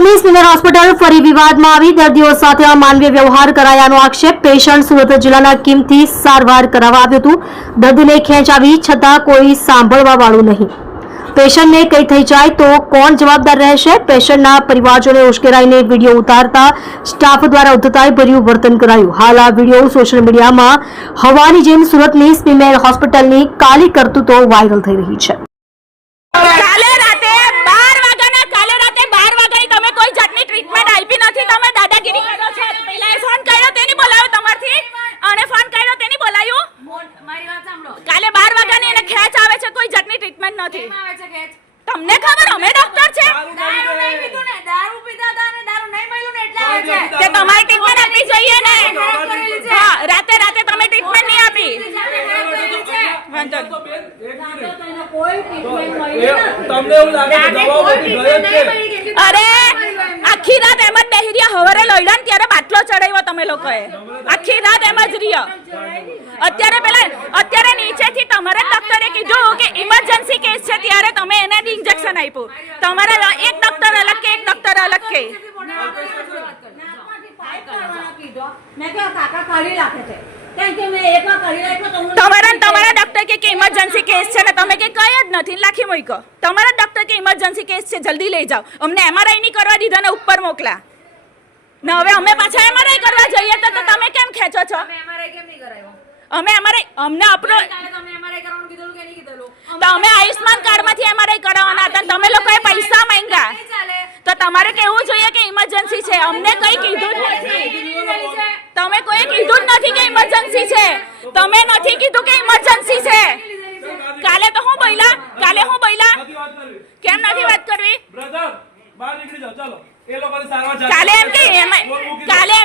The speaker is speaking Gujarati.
સુરતની સિવિલ હોસ્પિટલ ફરી વિવાદમાં આવી. દર્દીઓ સાથે અમાનવીય વ્યવહાર કરાયાનો આક્ષેપ પેશન્ટ સુરત જિલ્લાના કિમથી સારવાર કરાવવા આવ્યું હતું. દર્દીને ખેંચાવી છતાં કોઈ સાંભળવા વાળું નહીં. પેશન્ટને કંઈ થઈ જાય તો કોણ જવાબદાર રહેશે? પેશન્ટના પરિવારજોને ઉશ્કેરાઈને વીડિયો ઉતારતા સ્ટાફ દ્વારા ઉદ્ધતાઈ ભર્યું વર્તન કરાયું. હાલ આ વીડિયો સોશિયલ મીડિયામાં હવાની જેમ સુરતની સ્પીમેલ હોસ્પિટલની કાલી કરતૂતો વાયરલ થઈ રહી છે કાલે રાતે બાર વાગ્યાના કાલે રાતે બાર વાગ્યાની તમે કોઈ જાતની ટ્રીટમેન્ટ આપી નથી તમે દાદાગીરી કરો છો પહેલા એ ફોન કર્યો તેની બોલાવ્યો તમારથી અને ફોન કર્યો તેની બોલાવ્યું મારી વાત સાંભળો કાલે બાર વાગ્યાની એને કોઈ જાતની ટ્રીટમેન્ટ નથી? તમને ખબર અમે ડોક્ટર છે? દારૂ નહીં પીધું ને દારૂ પીધા હતા ને દારૂ નહીં મળ્યું ને એટલે આવે છે. તે તમારી ટ્રીટમેન્ટ આપવી જોઈએ ને. હા રાતે રાતે તમે ટ્રીટમેન્ટ નહીં આપી. અરે. આખી રાત એમ જ બેહી હવારે ને ત્યારે બાટલો ચડાવ્યો તમે લોકોએ. આખી રાત એમ જ રહ્યો. અત્યારે પેલા અત્યારે નીચેથી તમારા ડોક્ટરે કીધું કે ઇમરજન્સી કેસ છે ત્યારે તમે એને ઇન્જેક્શન આપ્યું. તમારા એક ડોક્ટર અલગ કે એક ડોક્ટર અલગ કે? તમારા તમારા ડોક્ટર કે ઇમરજન્સી કેસ છે ને તમે કે કઈ જ નથી ને લાખી મૂક્યો તમારા ડોક્ટર કે ઇમરજન્સી કેસ છે જલ્દી લઈ જાઓ. અમને એમઆરઆઈ નહીં કરવા દીધા ને ઉપર મોકલા. ને હવે અમે પાછા એમઆરઆઈ કરવા જઈએ તો તમે કેમ ખેંચો છો? અમે અમારે અમને આપણો કાલે તમને MRI કરવાનું કીધેલું આયુષ્માન કાર્ડમાંથી તો અમે આયુષ્માન કાર્ડમાંથી એમઆરઆઈ કરાવવાના હતા. તમે લોકોએ પૈસા માંગ્યા. તો તમારે કેવું જોઈએ કે ઇમરજન્સી છે. અમને કઈ કીધું જ નથી. તમે કોઈ કીધું જ નથી કે ઇમરજન્સી છે. તમે નથી કીધું કે ઇમરજન્સી છે. કાલે તો હું બોલ્યા કાલે હું બોલ્યા નથી કેમ નથી વાત કરવી? બ્રધર બહાર નીકળી જાઓ. ચાલો. એ લોકોની સારવાર ચાલુ કાલે એમ કે દો.